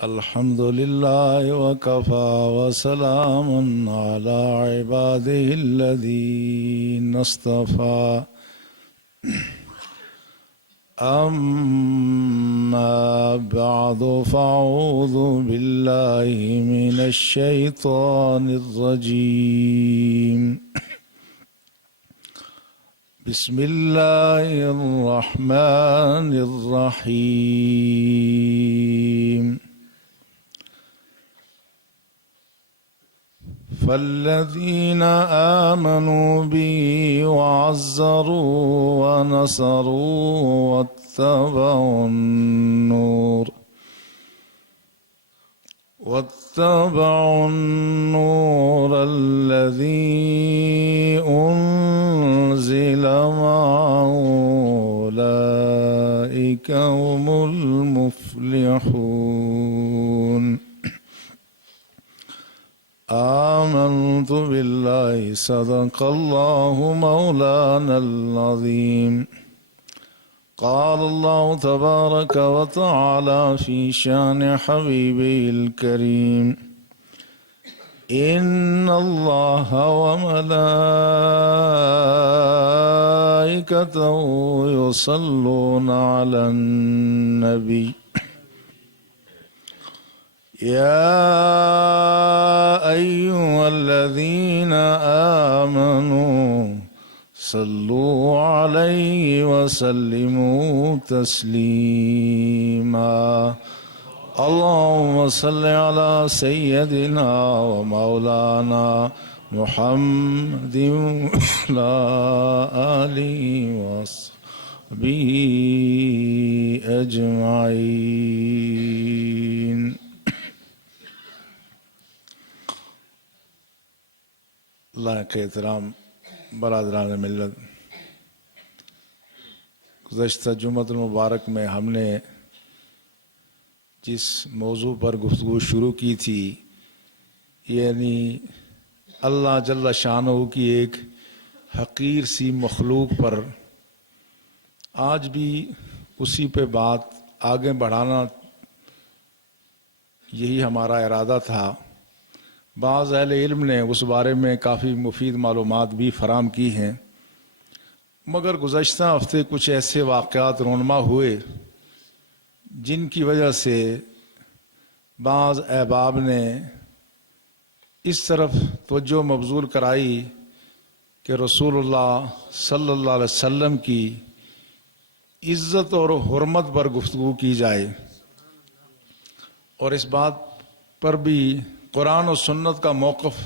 الحمد لله وكفى وسلام على عباده الذين اصطفى أما بعد فأعوذ بالله من الشيطان الرجيم بسم الله الرحمن الرحيم فالذين آمنوا به وعزروا ونصروا واتبعوا النور الذي أنزل معه أولئك هم المفلحون آمنت بالله صدق الله مولانا العظيم قال الله تبارك وتعالى في شان حبيبه الكريم إن الله وملائكته يصلون على النبي يا أيها الذين آمنوا صلوا عليه وسلموا تسليما اللهم صل على سيدنا ومولانا محمد وعلى آله وصحبه أجمعين اللہ کے احترام برادران ملت، گزشتہ جمعۃ المبارک میں ہم نے جس موضوع پر گفتگو شروع کی تھی، یعنی اللہ جل شانہ کی ایک حقیر سی مخلوق پر، آج بھی اسی پہ بات آگے بڑھانا یہی ہمارا ارادہ تھا۔ بعض اہل علم نے اس بارے میں کافی مفید معلومات بھی فراہم کی ہیں، مگر گزشتہ ہفتے کچھ ایسے واقعات رونما ہوئے جن کی وجہ سے بعض احباب نے اس طرف توجہ مبذول کرائی کہ رسول اللہ صلی اللہ علیہ وسلم کی عزت اور حرمت پر گفتگو کی جائے، اور اس بات پر بھی قرآن و سنت کا موقف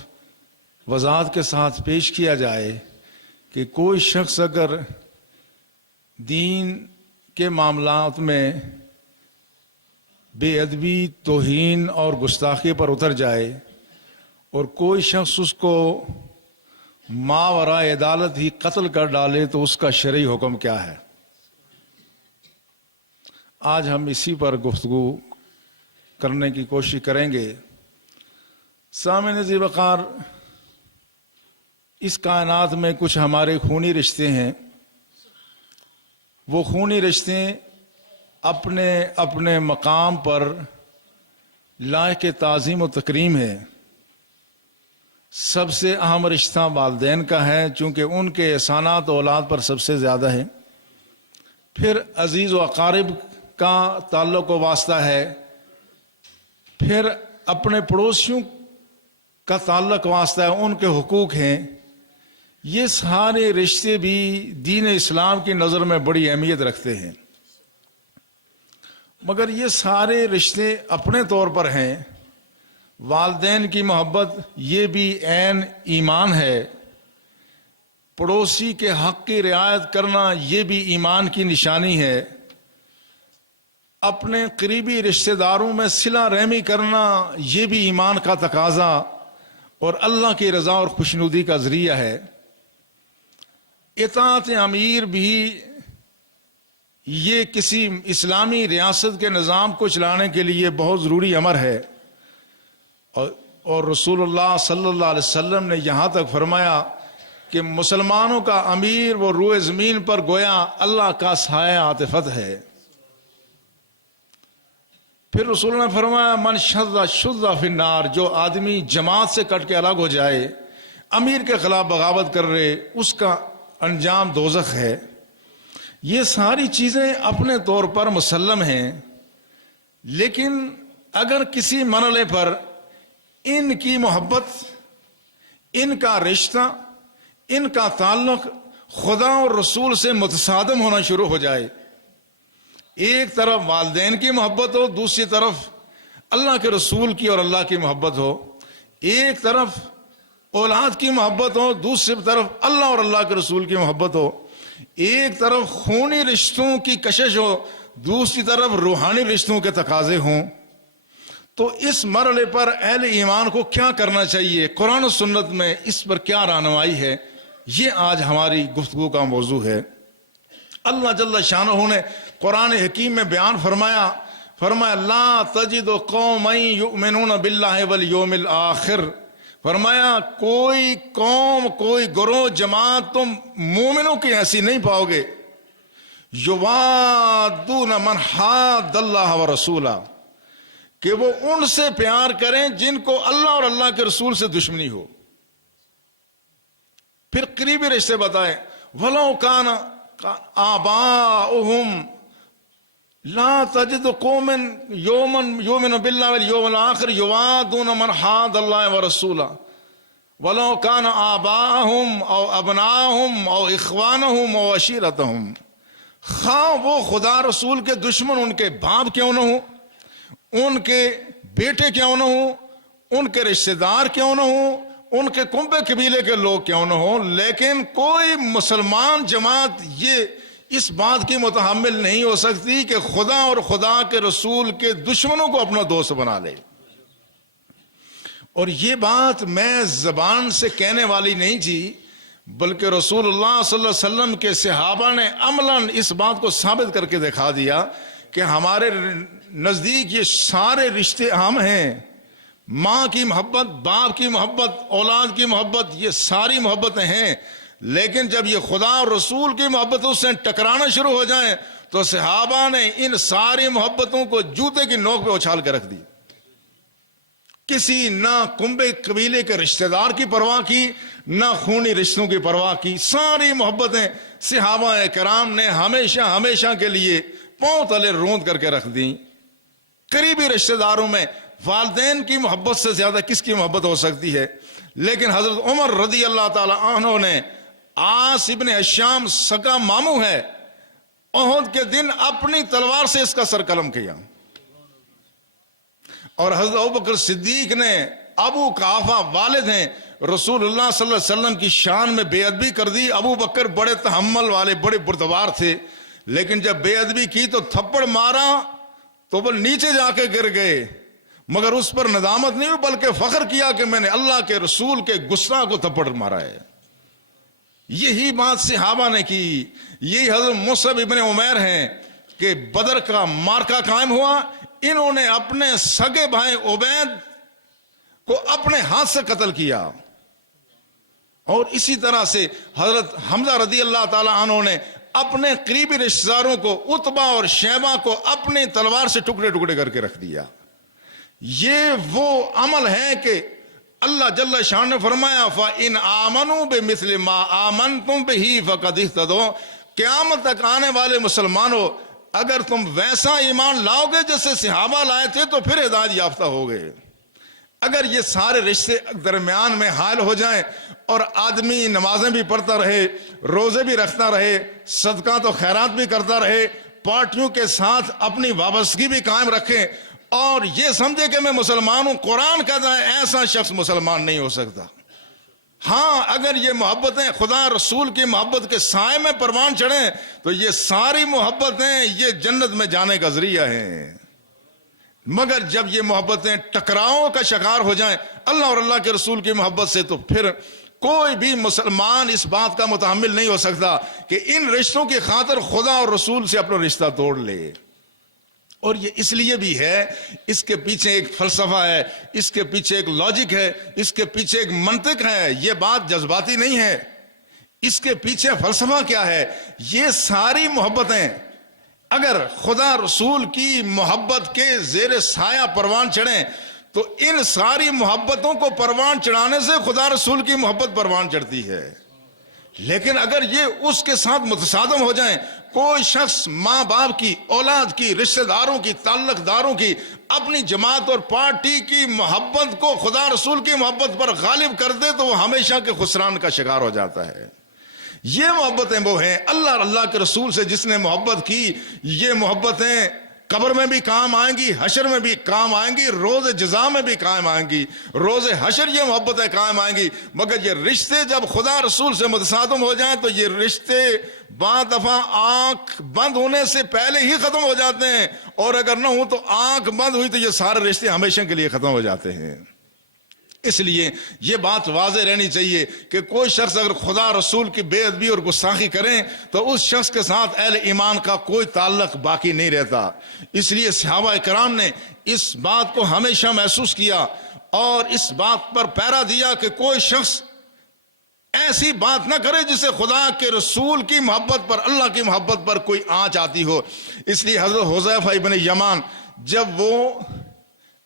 وضاحت کے ساتھ پیش کیا جائے کہ کوئی شخص اگر دین کے معاملات میں بے ادبی، توہین اور گستاخی پر اتر جائے اور کوئی شخص اس کو ماوراء عدالت ہی قتل کر ڈالے تو اس کا شرعی حکم کیا ہے۔ آج ہم اسی پر گفتگو کرنے کی کوشش کریں گے۔ سامعین ذی وقار، اس کائنات میں کچھ ہمارے خونی رشتے ہیں، وہ خونی رشتے اپنے اپنے مقام پر لائق تعظیم و تکریم ہے۔ سب سے اہم رشتہ والدین کا ہے، چونکہ ان کے احسانات اولاد پر سب سے زیادہ ہے۔ پھر عزیز و اقارب کا تعلق و واسطہ ہے، پھر اپنے پڑوسیوں کا تعلق واسطہ ہے، ان کے حقوق ہیں۔ یہ سارے رشتے بھی دین اسلام کی نظر میں بڑی اہمیت رکھتے ہیں، مگر یہ سارے رشتے اپنے طور پر ہیں۔ والدین کی محبت یہ بھی عین ایمان ہے، پڑوسی کے حق کی رعایت کرنا یہ بھی ایمان کی نشانی ہے، اپنے قریبی رشتہ داروں میں صلہ رحمی کرنا یہ بھی ایمان کا تقاضا اور اللہ کی رضا اور خوشنودی کا ذریعہ ہے۔ اطاعت امیر بھی یہ کسی اسلامی ریاست کے نظام کو چلانے کے لیے بہت ضروری امر ہے، اور رسول اللہ صلی اللہ علیہ وسلم نے یہاں تک فرمایا کہ مسلمانوں کا امیر وہ روئے زمین پر گویا اللہ کا سایہ عاطفت ہے۔ پھر رسول نے فرمایا من شذ شذ فی النار، جو آدمی جماعت سے کٹ کے الگ ہو جائے، امیر کے خلاف بغاوت کر رہے، اس کا انجام دوزخ ہے۔ یہ ساری چیزیں اپنے طور پر مسلم ہیں، لیکن اگر کسی مرحلے پر ان کی محبت، ان کا رشتہ، ان کا تعلق خدا اور رسول سے متصادم ہونا شروع ہو جائے، ایک طرف والدین کی محبت ہو، دوسری طرف اللہ کے رسول کی اور اللہ کی محبت ہو، ایک طرف اولاد کی محبت ہو، دوسری طرف اللہ اور اللہ کے رسول کی محبت ہو، ایک طرف خونی رشتوں کی کشش ہو، دوسری طرف روحانی رشتوں کے تقاضے ہوں، تو اس مرحلے پر اہل ایمان کو کیا کرنا چاہیے، قرآن و سنت میں اس پر کیا رہنمائی ہے، یہ آج ہماری گفتگو کا موضوع ہے۔ اللہ جل شانہ نے قرآن حکیم میں بیان فرمایا لا تجد قوما یؤمنون باللہ والیوم الآخر، فرمایا کوئی قوم، کوئی گروہ، جماعت تم مومنوں کی ایسی نہیں پاؤ گے، یوادون من حاد اللہ ورسولہ، کہ وہ ان سے پیار کریں جن کو اللہ اور اللہ کے رسول سے دشمنی ہو۔ پھر قریبی رشتے بتائیں، وَلَوْ كَانَ آبَاؤُهُمْ لَا تَجِدُ قَوْمًا يُؤْمِنُونَ بِاللَّهِ وَالْيَوْمِ الْآخِرِ يُوَادُّونَ مَنْ حَادَ اللَّهَ وَرَسُولَهُ وَلَوْ كَانَ آبَاؤُهُمْ أَوْ أَبْنَاؤُهُمْ أَوْ إِخْوَانُهُمْ أَوْ عَشِيرَتُهُمْ، خواہ وہ خدا رسول کے دشمن ان کے باپ کیوں نہ ہوں، ان کے بیٹے کیوں نہ ہوں، ان کے رشتہ دار کیوں نہ ہوں، ان کے کنبے قبیلے کے لوگ کیوں نہ ہوں، لیکن کوئی مسلمان جماعت یہ اس بات کی متحمل نہیں ہو سکتی کہ خدا اور خدا کے رسول کے دشمنوں کو اپنا دوست بنا لے۔ اور یہ بات میں زبان سے کہنے والی نہیں تھی، بلکہ رسول اللہ صلی اللہ علیہ وسلم کے صحابہ نے عملاً اس بات کو ثابت کر کے دکھا دیا کہ ہمارے نزدیک یہ سارے رشتے اہم ہیں، ماں کی محبت، باپ کی محبت، اولاد کی محبت، یہ ساری محبتیں ہیں، لیکن جب یہ خدا اور رسول کی محبتوں سے ٹکرانا شروع ہو جائیں تو صحابہ نے ان ساری محبتوں کو جوتے کی نوک پہ اچھال کے رکھ دی، کسی نہ کنبے قبیلے کے رشتہ دار کی پرواہ کی، نہ خونی رشتوں کی پرواہ کی، ساری محبتیں صحابہ کرام نے ہمیشہ کے لیے پاؤں تلے روند کر کے رکھ دیں۔ قریبی رشتہ داروں میں والدین کی محبت سے زیادہ کس کی محبت ہو سکتی ہے، لیکن حضرت عمر رضی اللہ تعالی عنہ نے عاص ابن ہشام سگا ماموں ہے، احد کے دن اپنی تلوار سے اس کا سر قلم کیا، اور حضرت ابوبکر صدیق نے ابو قحافہ والد ہیں رسول اللہ صلی اللہ علیہ وسلم کی شان میں بے ادبی کر دی۔ ابو بکر بڑے تحمل والے، بڑے بردبار تھے، لیکن جب بے ادبی کی تو تھپڑ مارا تو وہ نیچے جا کے گر گئے، مگر اس پر ندامت نہیں ہوئی بلکہ فخر کیا کہ میں نے اللہ کے رسول کے گستاخ کو تھپڑ مارا ہے۔ یہی بات صحابہ نے کی۔ یہی حضرت مصعب ابن عمیر ہیں کہ بدر کا مارکا قائم ہوا، انہوں نے اپنے سگے بھائی عبید کو اپنے ہاتھ سے قتل کیا، اور اسی طرح سے حضرت حمزہ رضی اللہ تعالی عنہ نے اپنے قریبی رشتہ داروں کو، عتبہ اور شیبہ کو اپنی تلوار سے ٹکڑے ٹکڑے کر کے رکھ دیا۔ یہ وہ عمل ہے کہ اللہ جل شان نے فرمایا فَإِنْ آمَنُوا بِمِثْلِ مَا آمَنْتُمْ بِهِ فَقَدِ اهْتَدَوْا، قیامت تک آنے والے مسلمانوں اگر تم ویسا ایمان لاؤ گے جیسے صحابہ لائے تھے تو پھر ہدایت یافتہ ہو گئے۔ اگر یہ سارے رشتے درمیان میں حائل ہو جائیں اور آدمی نمازیں بھی پڑھتا رہے، روزے بھی رکھتا رہے، صدقہ تو خیرات بھی کرتا رہے، پارٹیوں کے ساتھ اپنی وابستگی بھی قائم رکھے، اور یہ سمجھے کہ میں مسلمان ہوں، قرآن کہتا ہے ایسا شخص مسلمان نہیں ہو سکتا۔ ہاں اگر یہ محبتیں خدا رسول کی محبت کے سائے میں پروان چڑھیں تو یہ ساری محبتیں یہ جنت میں جانے کا ذریعہ ہیں، مگر جب یہ محبتیں ٹکراؤ کا شکار ہو جائیں اللہ اور اللہ کے رسول کی محبت سے تو پھر کوئی بھی مسلمان اس بات کا متحمل نہیں ہو سکتا کہ ان رشتوں کی خاطر خدا اور رسول سے اپنا رشتہ توڑ لے۔ اور یہ اس لیے بھی ہے، اس کے پیچھے ایک فلسفہ ہے، اس کے پیچھے ایک لاجک ہے، اس کے پیچھے ایک منطق ہے، یہ بات جذباتی نہیں ہے۔ اس کے پیچھے فلسفہ کیا ہے؟ یہ ساری محبتیں اگر خدا رسول کی محبت کے زیر سایہ پروان چڑھیں تو ان ساری محبتوں کو پروان چڑھانے سے خدا رسول کی محبت پروان چڑھتی ہے. لیکن اگر یہ اس کے ساتھ متصادم ہو جائیں، کوئی شخص ماں باپ کی، اولاد کی، رشتہ داروں کی، تعلق داروں کی، اپنی جماعت اور پارٹی کی محبت کو خدا رسول کی محبت پر غالب کر دے تو وہ ہمیشہ کے خسران کا شکار ہو جاتا ہے. یہ محبتیں وہ ہیں اللہ اللہ کے رسول سے جس نے محبت کی. یہ محبتیں قبر میں بھی کام آئیں گی، حشر میں بھی کام آئیں گی، روز جزا میں بھی کام آئیں گی. روز حشر یہ محبتیں کام آئیں گی. مگر یہ رشتے جب خدا رسول سے متصادم ہو جائیں تو یہ رشتے بعض دفعہ آنکھ بند ہونے سے پہلے ہی ختم ہو جاتے ہیں، اور اگر نہ ہو تو آنکھ بند ہوئی تو یہ سارے رشتے ہمیشہ کے لیے ختم ہو جاتے ہیں. اس لیے یہ بات واضح رہنی چاہیے کہ کوئی شخص اگر خدا رسول کی بے ادبی اور گستاخی کریں تو اس شخص کے ساتھ اہل ایمان کا کوئی تعلق باقی نہیں رہتا. اس لیے صحابہ کرام نے اس بات کو ہمیشہ محسوس کیا اور اس بات پر پیرا دیا کہ کوئی شخص ایسی بات نہ کرے جسے خدا کے رسول کی محبت پر، اللہ کی محبت پر کوئی آنچ آتی ہو. اس لیے حضرت حذیفہ ابن یمان جب وہ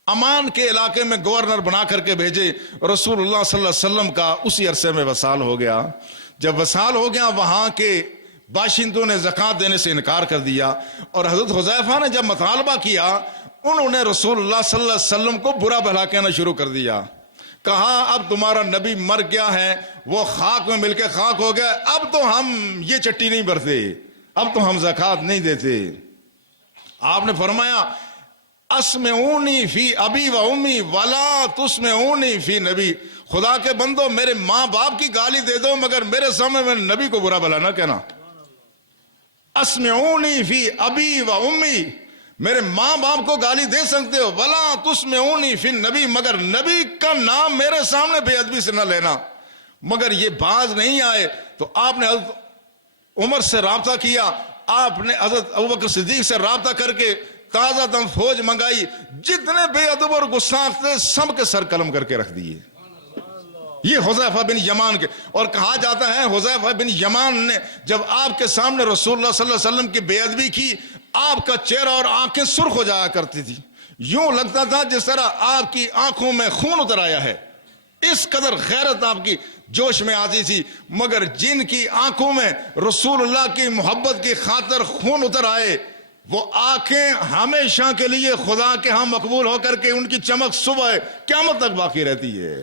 امان کے علاقے میں گورنر بنا کر کے بھیجے، رسول اللہ صلی اللہ علیہ وسلم کا اسی عرصے میں وصال ہو گیا. جب وصال ہو گیا وہاں کے باشندوں نے زکوٰۃ دینے سے انکار کر دیا، اور حضرت حذیفہ نے جب مطالبہ کیا انہوں نے رسول اللہ صلی اللہ علیہ وسلم کو برا بھلا کہنا شروع کر دیا. کہا اب تمہارا نبی مر گیا ہے، وہ خاک میں مل کے خاک ہو گیا، اب تو ہم یہ چٹی نہیں بھرتے، اب تو ہم زکوٰۃ نہیں دیتے. آپ نے فرمایا اسمعونی فی ابی و امی ولا تسمعونی فی نبی. خدا کے بندو میرے ماں باپ کی گالی دے دو مگر میرے سامنے میں نبی کو برا بھلا نہ کہنا. اسمعونی فی ابی و امی، میرے ماں باپ کو گالی دے سکتے ہو، ولا تسمعونی فی نبی، مگر نبی کا نام میرے سامنے بے ادبی سے نہ لینا. مگر یہ باز نہیں آئے تو آپ نے حضرت عمر سے رابطہ کیا، آپ نے حضرت ابوبکر صدیق سے رابطہ کر کے تازہ دم فوج منگائی، جتنے بے ادب اور گستاخ تھے سب کے سر قلم کر کے رکھ دیے. یہ حذیفہ بن یمان کے، اور کہا جاتا ہے حذیفہ بن یمان نے جب آپ کے سامنے رسول اللہ صلی اللہ علیہ وسلم کی بے ادبی کی، آپ کا چہرہ اور آنکھیں سرخ ہو جایا کرتی تھی، یوں لگتا تھا جس طرح آپ کی آنکھوں میں خون اتر آیا ہے. اس قدر غیرت آپ کی جوش میں آتی تھی. مگر جن کی آنکھوں میں رسول اللہ کی محبت کی خاطر خون اتر آئے، وہ آنکھیں ہمیشہ کے لیے خدا کے ہاں مقبول ہو کر کے ان کی چمک صبح قیامت تک باقی رہتی ہے.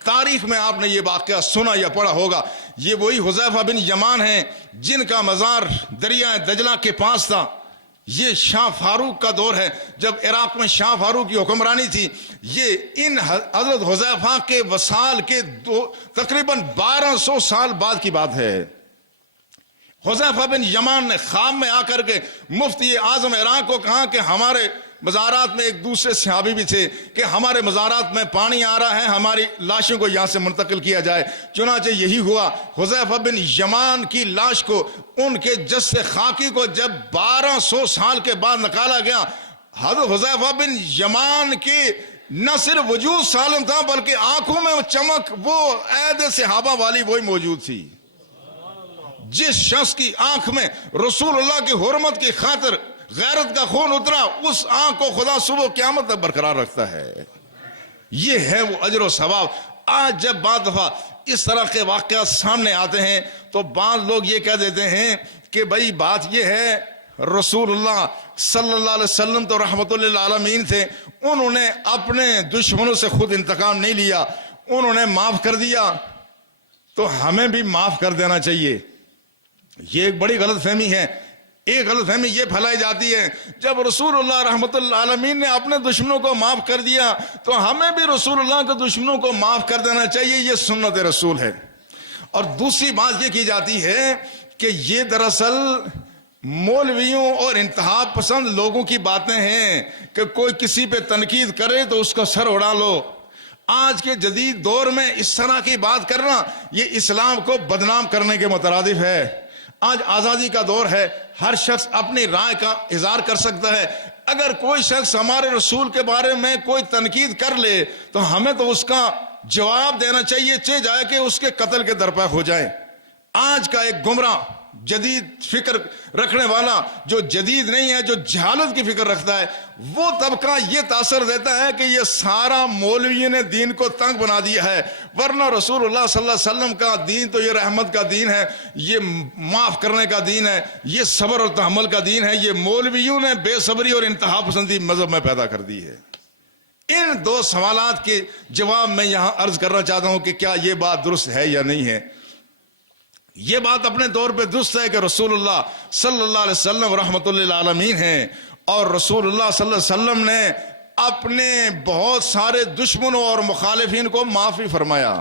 تاریخ میں آپ نے یہ واقعہ سنا یا پڑھا ہوگا. یہ وہی حذیفہ بن یمان ہیں جن کا مزار دریائے دجلہ کے پاس تھا. یہ شاہ فاروق کا دور ہے، جب عراق میں شاہ فاروق کی حکمرانی تھی. یہ ان حضرت حذیفہ کے وصال کے تقریباً 1200 سال بعد کی بات ہے. حذیفہ بن یمان نے خواب میں آ کر کے مفتی اعظم عراق کو کہا کہ ہمارے مزارات میں ایک دوسرے صحابی بھی تھے کہ ہمارے مزارات میں پانی آ رہا ہے، ہماری لاشوں کو یہاں سے منتقل کیا جائے. چنانچہ یہی ہوا. حذیفہ بن یمان کی لاش کو، ان کے جثے خاکی کو جب 1200 سال کے بعد نکالا گیا، حضرت حذیفہ بن یمان کی نہ صرف وجود سالم تھا بلکہ آنکھوں میں وہ چمک، وہ عید صحابہ والی وہی موجود تھی. جس شخص کی آنکھ میں رسول اللہ کی حرمت کی خاطر غیرت کا خون اترا، اس آنکھ کو خدا صبح قیامت تک برقرار رکھتا ہے. یہ ہے وہ اجر و ثواب. آج جب بعض دفعہ اس طرح کے واقعات سامنے آتے ہیں تو بعض لوگ یہ کہہ دیتے ہیں کہ بھائی بات یہ ہے رسول اللہ صلی اللہ علیہ وسلم تو رحمت للعالمین تھے، انہوں نے اپنے دشمنوں سے خود انتقام نہیں لیا، انہوں نے معاف کر دیا تو ہمیں بھی معاف کر دینا چاہیے. یہ ایک بڑی غلط فہمی ہے. ایک غلط فہمی یہ پھیلائی جاتی ہے جب رسول اللہ رحمت للعالمین نے اپنے دشمنوں کو معاف کر دیا تو ہمیں بھی رسول اللہ کے دشمنوں کو معاف کر دینا چاہیے. یہ سنت رسول ہے. اور دوسری بات یہ کی جاتی ہے کہ یہ دراصل مولویوں اور انتہا پسند لوگوں کی باتیں ہیں کہ کوئی کسی پہ تنقید کرے تو اس کا سر اڑا لو. آج کے جدید دور میں اس طرح کی بات کرنا یہ اسلام کو بدنام کرنے کے مترادف ہے. آج آزادی کا دور ہے، ہر شخص اپنی رائے کا اظہار کر سکتا ہے. اگر کوئی شخص ہمارے رسول کے بارے میں کوئی تنقید کر لے تو ہمیں تو اس کا جواب دینا چاہیے، چاہے جائے کہ اس کے قتل کے درپے ہو جائیں. آج کا ایک گمراہ جدید فکر رکھنے والا جو جدید نہیں ہے، جو جہالت کی فکر رکھتا ہے، وہ طبقہ یہ تاثر دیتا ہے کہ یہ سارا مولویوں نے دین کو تنگ بنا دیا ہے، ورنہ رسول اللہ صلی اللہ علیہ وسلم کا دین تو یہ رحمت کا دین ہے، یہ معاف کرنے کا دین ہے، یہ صبر اور تحمل کا دین ہے۔ یہ مولویوں نے بے صبری اور انتہا پسندی مذہب میں پیدا کر دی ہے۔ ان دو سوالات کے جواب میں یہاں عرض کرنا چاہتا ہوں کہ کیا یہ بات درست ہے یا نہیں ہے۔ یہ بات اپنے دور پہ درست ہے کہ رسول اللہ صلی اللہ علیہ وسلم رحمت للعالمین ہیں، اور رسول اللہ صلی اللہ علیہ وسلم نے اپنے بہت سارے دشمنوں اور مخالفین کو معافی فرمایا۔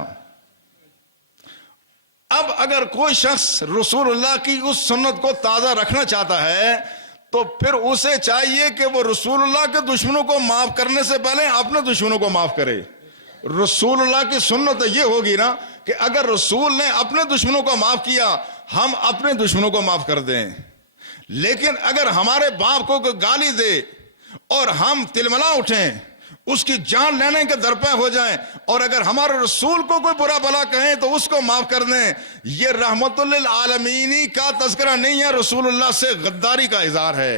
اب اگر کوئی شخص رسول اللہ کی اس سنت کو تازہ رکھنا چاہتا ہے تو پھر اسے چاہیے کہ وہ رسول اللہ کے دشمنوں کو معاف کرنے سے پہلے اپنے دشمنوں کو معاف کرے۔ رسول اللہ کی سنت یہ ہوگی نا کہ اگر رسول نے اپنے دشمنوں کو معاف کیا، ہم اپنے دشمنوں کو معاف کر دیں۔ لیکن اگر ہمارے باپ کو کوئی گالی دے اور ہم تلملا اٹھیں، اس کی جان لینے کے درپے ہو جائیں، اور اگر ہمارے رسول کو کوئی برا بلا کہیں تو اس کو معاف کر دیں، یہ رحمت للعالمین کا تذکرہ نہیں ہے، رسول اللہ سے غداری کا اظہار ہے۔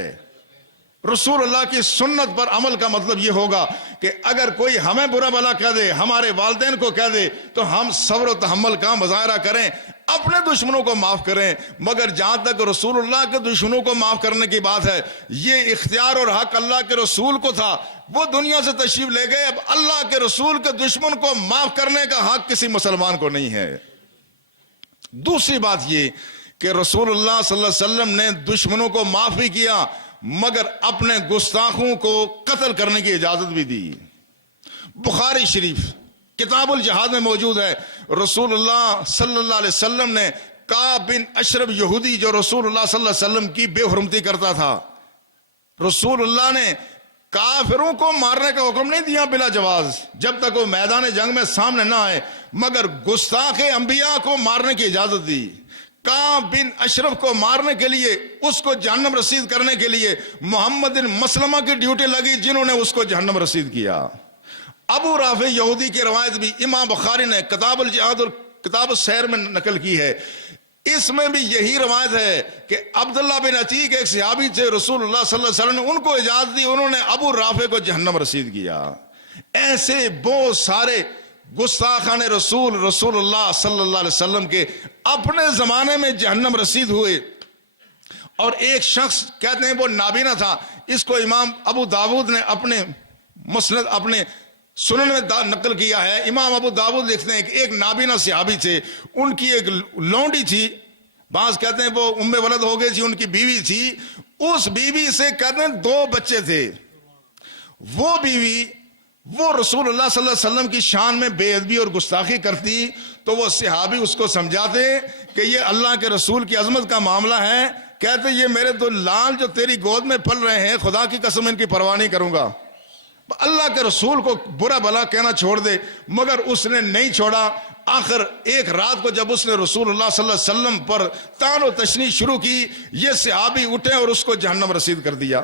رسول اللہ کی سنت پر عمل کا مطلب یہ ہوگا کہ اگر کوئی ہمیں برا بلا کہہ دے، ہمارے والدین کو کہہ دے، تو ہم صبر و تحمل کا مظاہرہ کریں، اپنے دشمنوں کو معاف کریں۔ مگر جہاں تک رسول اللہ کے دشمنوں کو معاف کرنے کی بات ہے، یہ اختیار اور حق اللہ کے رسول کو تھا، وہ دنیا سے تشریف لے گئے۔ اب اللہ کے رسول کے دشمن کو معاف کرنے کا حق کسی مسلمان کو نہیں ہے۔ دوسری بات یہ کہ رسول اللہ صلی اللہ علیہ وسلم نے دشمنوں کو معاف بھی کیا، مگر اپنے گستاخوں کو قتل کرنے کی اجازت بھی دی۔ بخاری شریف کتاب الجہاد میں موجود ہے، رسول اللہ صلی اللہ علیہ وسلم نے کعب بن اشرف یہودی جو رسول اللہ صلی اللہ علیہ وسلم کی بے حرمتی کرتا تھا، رسول اللہ نے کافروں کو مارنے کا حکم نہیں دیا بلا جواز جب تک وہ میدان جنگ میں سامنے نہ آئے، مگر گستاخ انبیاء کو مارنے کی اجازت دی۔ کعب بن اشرف کو مارنے کے لیے، اس کو جہنم رسید کرنے کے لیے محمد بن مسلمہ کی ڈیوٹی لگی، جنہوں نے اس کو جہنم رسید کیا۔ ابو رافع یہودی کی روایت بھی امام بخاری نے کتاب الجہاد اور کتاب السیر میں نقل کی ہے، اس میں بھی یہی روایت ہے کہ عبداللہ بن عتیق ایک صحابی تھے، رسول اللہ صلی اللہ علیہ وسلم نے ان کو اجازت دی، انہوں نے ابو رافع کو جہنم رسید کیا۔ ایسے بہت سارے گستاخان رسول اللہ صلی اللہ علیہ وسلم کے اپنے زمانے میں جہنم رسید ہوئے۔ اور ایک شخص کہتے ہیں وہ نابینا تھا، اس کو امام ابو داود نے اپنے مسند اپنے سنن میں نقل کیا ہے۔ امام ابو داود لکھتے ہیں کہ ایک نابینا صحابی تھے، ان کی ایک لونڈی تھی، بعض کہتے ہیں وہ ام ولد ہو گئی تھی، ان کی بیوی تھی، اس بیوی سے کہتے ہیں 2 بچے تھے۔ وہ بیوی وہ رسول اللہ صلی اللہ علیہ وسلم کی شان میں بے ادبی اور گستاخی کرتی، تو وہ صحابی اس کو سمجھاتے کہ یہ اللہ کے رسول کی عظمت کا معاملہ ہے، کہتے یہ میرے 2 لال جو تیری گود میں پل رہے ہیں، خدا کی قسم ان کی پرواہ نہیں کروں گا، اللہ کے رسول کو برا بلا کہنا چھوڑ دے۔ مگر اس نے نہیں چھوڑا۔ آخر ایک رات کو جب اس نے رسول اللہ صلی اللہ علیہ وسلم پر طعن و تشنیع شروع کی، یہ صحابی اٹھے اور اس کو جہنم رسید کر دیا۔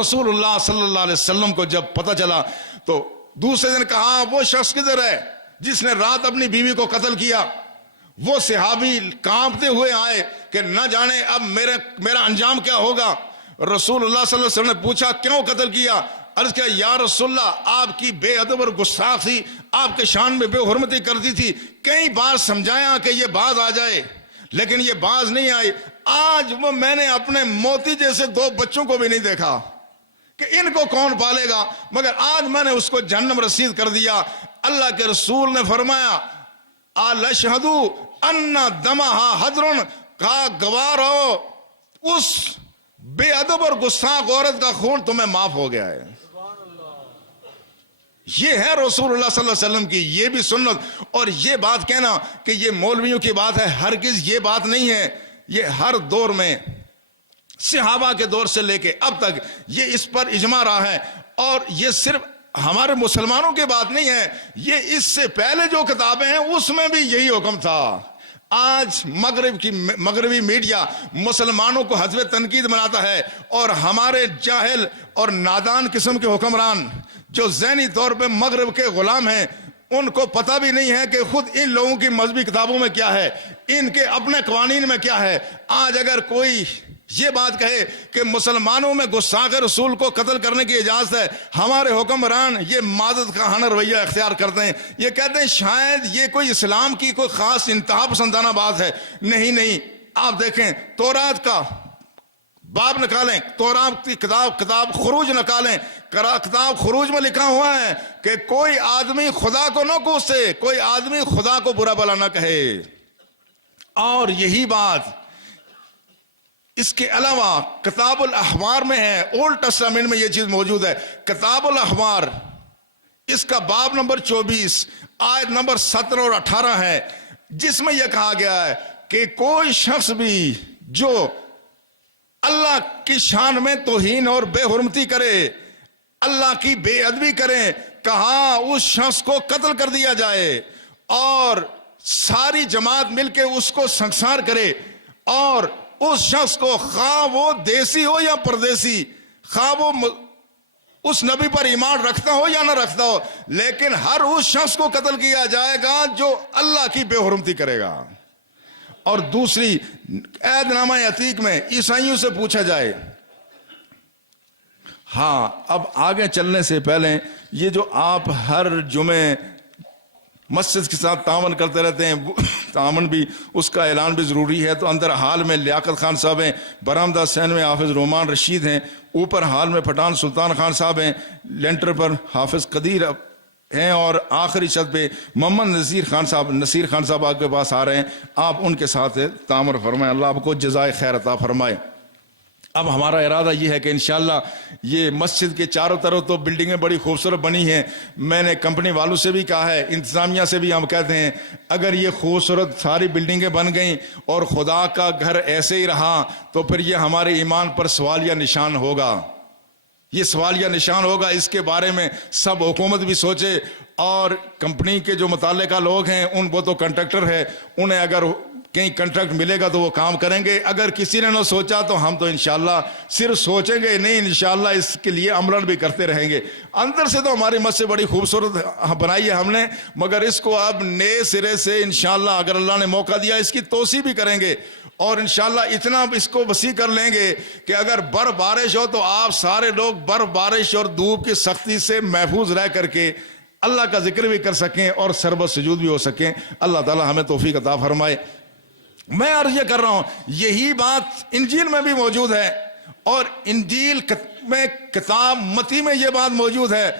رسول اللہ صلی اللہ علیہ وسلم کو جب پتہ چلا تو دوسرے دن کہا وہ شخص کدھر ہے جس نے رات اپنی بیوی کو قتل کیا؟ وہ صحابی کانپتے ہوئے آئے کہ نہ جانے اب میرا انجام کیا ہوگا۔ رسول اللہ صلی اللہ علیہ وسلم نے پوچھا کیوں قتل کیا؟ عرض کیا یا رسول اللہ آپ کی بے ادب اور گستاخ تھی، آپ کے شان میں بے حرمتی کرتی تھی، کئی بار سمجھایا کہ یہ باز آ جائے لیکن یہ باز نہیں آئی۔ آج وہ میں نے اپنے موتی جیسے 2 بچوں کو بھی نہیں دیکھا کہ ان کو کون پالے گا، مگر آج میں نے اس کو جہنم رسید کر دیا۔ اللہ کے رسول نے فرمایا الاشہدو ان دمہا حضر، کہا گواہ رہو اس بے ادب اور گستاخ عورت کا خون تمہیں معاف ہو گیا ہے۔ یہ ہے رسول اللہ صلی اللہ علیہ وسلم کی یہ بھی سنت۔ اور یہ بات کہنا کہ یہ مولویوں کی بات ہے، ہرگز یہ بات نہیں ہے، یہ ہر دور میں صحابہ کے دور سے لے کے اب تک یہ اس پر اجماع رہا ہے۔ اور یہ صرف ہمارے مسلمانوں کی بات نہیں ہے، یہ اس سے پہلے جو کتابیں ہیں اس میں بھی یہی حکم تھا۔ آج مغربی میڈیا مسلمانوں کو حذف تنقید بناتا ہے، اور ہمارے جاہل اور نادان قسم کے حکمران جو ذہنی طور پہ مغرب کے غلام ہیں، ان کو پتہ بھی نہیں ہے کہ خود ان لوگوں کی مذہبی کتابوں میں کیا ہے، ان کے اپنے قوانین میں کیا ہے۔ آج اگر کوئی یہ بات کہے کہ مسلمانوں میں گستاخ رسول کو قتل کرنے کی اجازت ہے، ہمارے حکمران یہ مادت خواہانہ رویہ اختیار کرتے ہیں، یہ کہتے ہیں شاید یہ کوئی اسلام کی کوئی خاص انتہا پسندانہ بات ہے۔ نہیں، آپ دیکھیں تورات کا باب نکالیں، تورات کی کتاب خروج نکالیں، کتاب خروج میں لکھا ہوا ہے کہ کوئی آدمی خدا کو نہ کوسے، کوئی آدمی خدا کو برا بھلا نہ کہے۔ اور یہی بات اس کے علاوہ کتاب الاحبار میں ہے، اولڈ ٹیسٹامنٹ میں یہ چیز موجود ہے۔ کتاب الاحبار اس کا باب نمبر 24 آیت نمبر 17 اور 18 ہے، جس میں یہ کہا گیا ہے کہ کوئی شخص بھی جو اللہ کی شان میں توہین اور بے حرمتی کرے، اللہ کی بے ادبی کرے، کہا اس شخص کو قتل کر دیا جائے اور ساری جماعت مل کے اس کو سنسار کرے، اور اس شخص کو خواہ وہ دیسی ہو یا پردیسی، خواہ وہ اس نبی پر ایمان رکھتا ہو یا نہ رکھتا ہو، لیکن ہر اس شخص کو قتل کیا جائے گا جو اللہ کی بے حرمتی کرے گا۔ اور دوسری عہد نامہ عتیق میں عیسائیوں سے پوچھا جائے۔ ہاں، اب آگے چلنے سے پہلے یہ جو آپ ہر جمعے مسجد کے ساتھ تعاون کرتے رہتے ہیں، تعاون بھی اس کا اعلان بھی ضروری ہے۔ تو اندر حال میں لیاقت خان صاحب ہیں، برآمدہ سین میں حافظ رومان رشید ہیں، اوپر حال میں پٹھان سلطان خان صاحب ہیں، لینٹر پر حافظ قدیر ہیں، اور آخری چھت پہ محمد نصیر خان صاحب آپ کے پاس آ رہے ہیں۔ آپ ان کے ساتھ تعامل فرمائیں، اللہ آپ کو جزائے خیر عطا فرمائے۔ اب ہمارا ارادہ یہ ہے کہ انشاءاللہ یہ مسجد کے چاروں طرف تو بلڈنگیں بڑی خوبصورت بنی ہیں، میں نے کمپنی والوں سے بھی کہا ہے، انتظامیہ سے بھی ہم کہتے ہیں اگر یہ خوبصورت ساری بلڈنگیں بن گئیں اور خدا کا گھر ایسے ہی رہا تو پھر یہ ہمارے ایمان پر سوالیہ نشان ہوگا، یہ سوالیہ نشان ہوگا۔ اس کے بارے میں سب حکومت بھی سوچے، اور کمپنی کے جو متعلقہ لوگ ہیں وہ تو کنٹریکٹر ہے، انہیں اگر کہیں کنٹریکٹ ملے گا تو وہ کام کریں گے۔ اگر کسی نے نہ سوچا تو ہم تو انشاءاللہ صرف سوچیں گے نہیں، انشاءاللہ اس کے لیے عمل بھی کرتے رہیں گے۔ اندر سے تو ہماری مسجد بڑی خوبصورت بنائی ہے ہم نے، مگر اس کو اب نئے سرے سے انشاءاللہ اگر اللہ نے موقع دیا اس کی توسیع بھی کریں گے، اور انشاءاللہ اتنا اس کو وسیع کر لیں گے کہ اگر برف بارش ہو تو آپ سارے لوگ برف بارش اور دھوپ کی سختی سے محفوظ رہ کر کے اللہ کا ذکر بھی کر سکیں اور سربت سجود بھی ہو سکیں۔ اللہ تعالی ہمیں توفیق عطا فرمائے۔ میں عرض یہ کر رہا ہوں، یہی بات انجیل میں بھی موجود ہے، اور انجیل میں کتاب متی میں یہ بات موجود ہے۔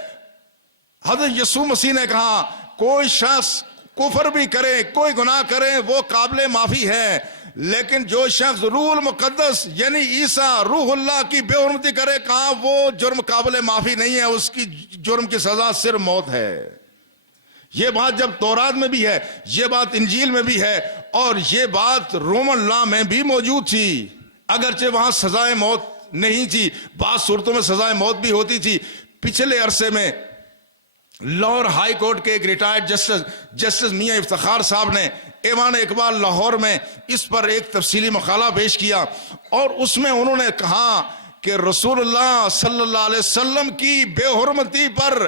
حضرت یسوع مسیح نے کہا کوئی شخص کفر بھی کرے، کوئی گناہ کرے، وہ قابل معافی ہے، لیکن جو شخص روح المقدس یعنی عیسیٰ روح اللہ کی بے حرمتی کرے، کہا وہ جرم قابل معافی نہیں ہے، اس کی جرم کی سزا صرف موت ہے۔ یہ بات جب تورات میں بھی ہے، یہ بات انجیل میں بھی ہے، اور یہ بات رومن لا میں بھی موجود تھی، اگرچہ وہاں سزائے موت نہیں تھی، بعض صورتوں میں سزائے موت بھی ہوتی تھی۔ پچھلے عرصے میں لاہور ہائی کورٹ کے ایک ریٹائرڈ جسٹس میاں افتخار صاحب نے ایوان اقبال لاہور میں اس پر ایک تفصیلی مقالہ پیش کیا، اور اس میں انہوں نے کہا کہ رسول اللہ صلی اللہ علیہ وسلم کی بے حرمتی پر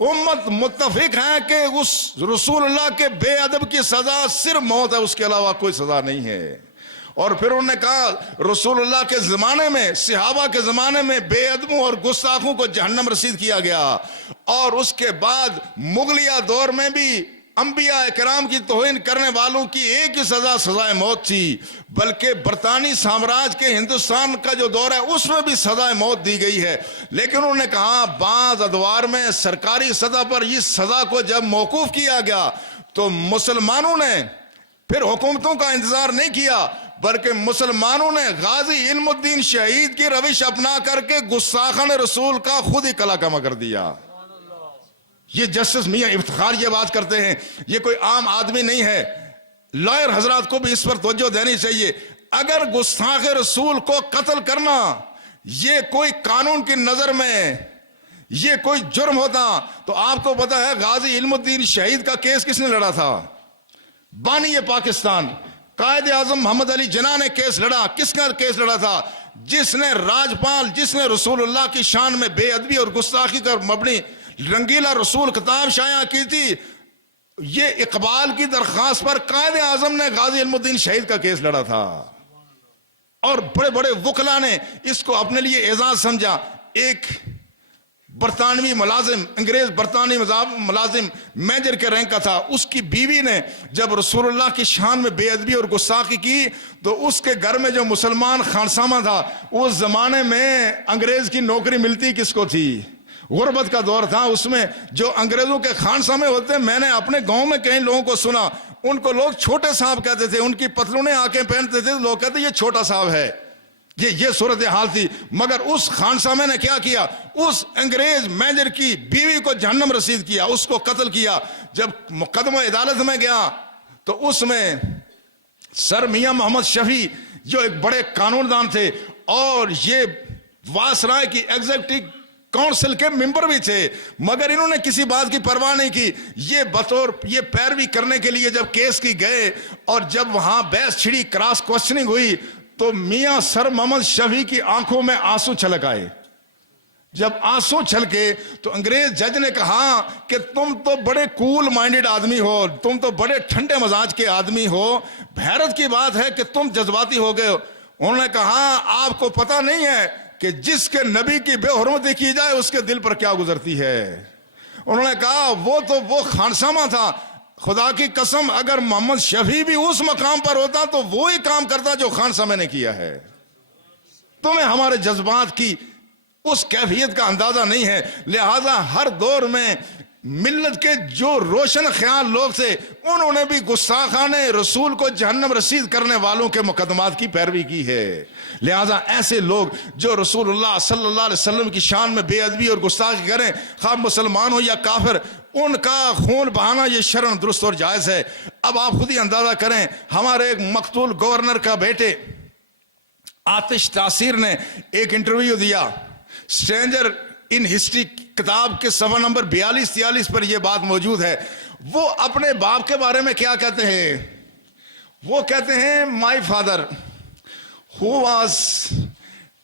امت متفق ہے کہ اس رسول اللہ کے بے ادب کی سزا صرف موت ہے، اس کے علاوہ کوئی سزا نہیں ہے۔ اور پھر انہوں نے کہا رسول اللہ کے زمانے میں، صحابہ کے زمانے میں بے ادبوں اور گستاخوں کو جہنم رسید کیا گیا، اور اس کے بعد مغلیہ دور میں بھی انبیاء کرام کی توہین کرنے والوں کی ایک ہی سزا سزائے موت تھی، بلکہ برطانوی سامراج کے ہندوستان کا جو دور ہے اس میں بھی سزائے موت دی گئی ہے۔ لیکن انہوں نے کہا بعض ادوار میں سرکاری سطح پر اس سزا کو جب موقوف کیا گیا تو مسلمانوں نے پھر حکومتوں کا انتظار نہیں کیا، بلکہ مسلمانوں نے غازی علم الدین شہید کی روش اپنا کر کے گستاخان رسول کا خود ہی کلا کما کر دیا۔ یہ جسٹس میاں افتخار یہ بات کرتے ہیں، یہ کوئی عام آدمی نہیں ہے، لائر حضرات کو بھی اس پر توجہ دینی چاہیے۔ اگر گستاخ رسول کو قتل کرنا یہ کوئی قانون کی نظر میں یہ کوئی جرم ہوتا تو آپ کو پتا ہے غازی علم الدین شہید کا کیس کس نے لڑا تھا؟ بانی پاکستان قائد اعظم محمد علی جناح نے کیس لڑا۔ کس کا کیس لڑا تھا؟ جس نے راجپال، جس نے رسول اللہ کی شان میں بے ادبی اور گستاخی پر مبنی رنگیلا رسول کتاب شائع کی تھی، یہ اقبال کی درخواست پر قائد اعظم نے غازی علم الدین شہید کا کیس لڑا تھا، اور بڑے بڑے وکلا نے اس کو اپنے لیے اعزاز سمجھا۔ ایک برطانوی ملازم، انگریز برطانوی ملازم میجر کے رینک کا تھا، اس کی بیوی نے جب رسول اللہ کی شان میں بے ادبی اور گستاخی کی تو اس کے گھر میں جو مسلمان خانسامہ تھا، اس زمانے میں انگریز کی نوکری ملتی کس کو تھی؟ غربت کا دور تھا، اس میں جو انگریزوں کے خانسامے ہوتے، میں نے اپنے گاؤں میں کئی لوگوں کو سنا، ان کو لوگ چھوٹے صاحب کہتے تھے، ان کی پتلونیں آنکھیں پہنتے تھے، لوگ کہتے یہ چھوٹا صاحب ہے۔ یہ صورتحال تھی، مگر اس خانسامے نے کیا کیا؟ اس انگریز میجر کی بیوی کو جہنم رسید کیا، اس کو قتل کیا۔ جب مقدمہ عدالت میں گیا تو اس میں سر میاں محمد شفیع جو ایک بڑے قانون دان تھے اور یہ وائسرائے کی ایگزیکٹو کونسل کے ممبر بھی تھے، مگر انہوں نے کسی بات کی پرواہ نہیں کی۔ یہ پیروی کرنے کے لیے جب کیس کی گئے اور جب وہاں بحث چھڑی، کراس کوسچننگ ہوئی، تو میاں سر محمد شفیع کی آنکھوں میں آنسو چھلک آئے۔ جب آنسو چھلکے تو انگریز جج نے کہا کہ تم تو بڑے کول مائنڈڈ آدمی ہو، تم تو بڑے ٹھنڈے مزاج کے آدمی ہو، حیرت کی بات ہے کہ تم جذباتی ہو گئے ہو۔ انہوں نے کہا آپ کو پتہ نہیں ہے کہ جس کے نبی کی بے حرمتی کی جائے اس کے دل پر کیا گزرتی ہے۔ انہوں نے کہا وہ خانسامہ تھا، خدا کی قسم اگر محمد شفیع بھی اس مقام پر ہوتا تو وہی کام کرتا جو خانسامہ نے کیا ہے۔ تمہیں ہمارے جذبات کی اس کیفیت کا اندازہ نہیں ہے، لہذا ہر دور میں ملت کے جو روشن خیال لوگ تھے انہوں نے بھی گستاخانہ رسول کو جہنم رسید کرنے والوں کے مقدمات کی پیروی کی ہے۔ لہذا ایسے لوگ جو رسول اللہ صلی اللہ علیہ وسلم کی شان میں بے ادبی اور گستاخی کریں، خواہ مسلمان ہو یا کافر، ان کا خون بہانا یہ شرعاً درست اور جائز ہے۔ اب آپ خود ہی اندازہ کریں، ہمارے ایک مقتول گورنر کا بیٹے آتش تاثیر نے ایک انٹرویو دیا، اسٹرینجر ان ہسٹری کتاب کے صفحہ نمبر 42-43 پر یہ بات موجود ہے۔ وہ اپنے باپ کے بارے میں کیا کہتے ہیں؟ وہ کہتے ہیں my father who was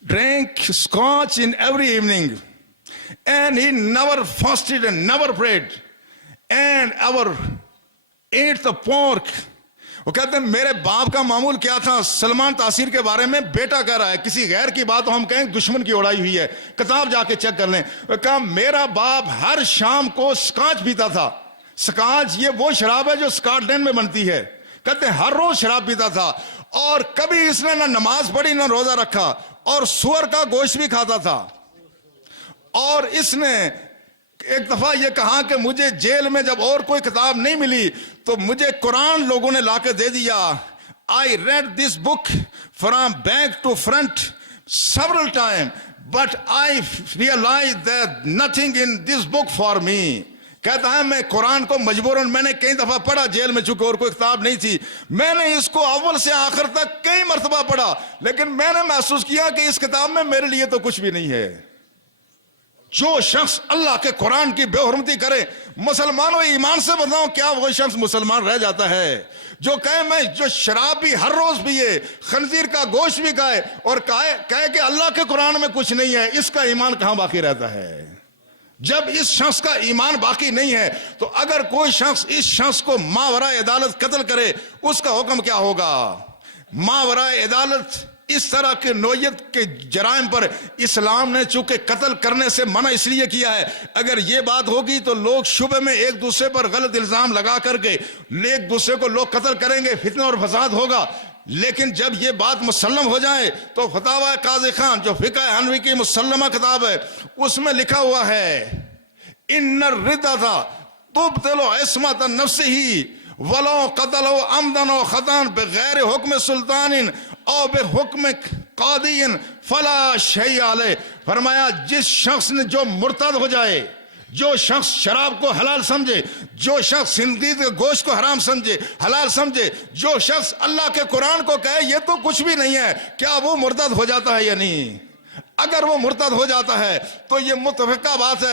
drank scotch in every evening and he never fasted and never prayed and ever ate the pork. وہ کہتے ہیں میرے باپ کا معمول کیا تھا؟ سلمان تاثیر کے بارے میں بیٹا کہہ رہا ہے، کسی غیر کی بات ہم کہیں دشمن کی اڑائی ہوئی ہے، کتاب جا کے چیک کر لیں۔ کہا میرا باپ ہر شام کو سکاچ پیتا تھا۔ سکاچ یہ وہ شراب ہے جو سکاٹ لینڈ میں بنتی ہے۔ کہتے ہیں ہر روز شراب پیتا تھا، اور کبھی اس نے نہ نماز پڑھی نہ روزہ رکھا، اور سور کا گوشت بھی کھاتا تھا۔ اور اس نے ایک دفعہ یہ کہا کہ مجھے جیل میں جب اور کوئی کتاب نہیں ملی تو مجھے قرآن لوگوں نے لا کے دے دیا۔ I read this book from back to front several times, but I realized that nothing in this book for me. کہتا ہے میں قرآن کو مجبوراً میں نے کئی دفعہ پڑھا جیل میں، چونکہ اور کوئی کتاب نہیں تھی، میں نے اس کو اول سے آخر تک کئی مرتبہ پڑھا، لیکن میں نے محسوس کیا کہ اس کتاب میں میرے لیے تو کچھ بھی نہیں ہے۔ جو شخص اللہ کے قرآن کی بے حرمتی کرے، مسلمانوں ایمان سے بتاؤ کیا وہ شخص مسلمان رہ جاتا ہے؟ جو کہے میں جو شراب بھی ہر روز پیے، خنزیر کا گوشت بھی کھائے، اور کہے کہ اللہ کے قرآن میں کچھ نہیں ہے، اس کا ایمان کہاں باقی رہتا ہے؟ جب اس شخص کا ایمان باقی نہیں ہے تو اگر کوئی شخص اس شخص کو ماورائے عدالت قتل کرے، اس کا حکم کیا ہوگا؟ ماورائے عدالت اس طرح کے نوعیت کے جرائم پر اسلام نے چونکہ قتل کرنے سے منع اس لیے کیا ہے، اگر یہ بات ہوگی تو لوگ شبہ میں ایک دوسرے پر غلط الزام لگا کر کے ایک دوسرے کو لوگ قتل کریں گے، فتنہ اور فساد ہوگا۔ لیکن جب یہ بات مسلم ہو جائے تو فتاوی قاضی خان جو فقہ حنفی کی مسلمہ کتاب ہے اس میں لکھا ہوا ہے ان الردۃ تبطل عصمت نفسہ ولو قتل عمدا و خطا بغیر حکم سلطان او بحکم قاضی فلا شیء علیہ۔ فرمایا جس شخص نے جو مرتد ہو جائے، جو شخص شراب کو حلال سمجھے، جو شخص خنزیر کے گوشت کو حرام سمجھے، حلال سمجھے، جو شخص اللہ کے قرآن کو کہے یہ تو کچھ بھی نہیں ہے، کیا وہ مرتد ہو جاتا ہے یا نہیں؟ اگر وہ مرتد ہو جاتا ہے تو یہ متفقہ بات ہے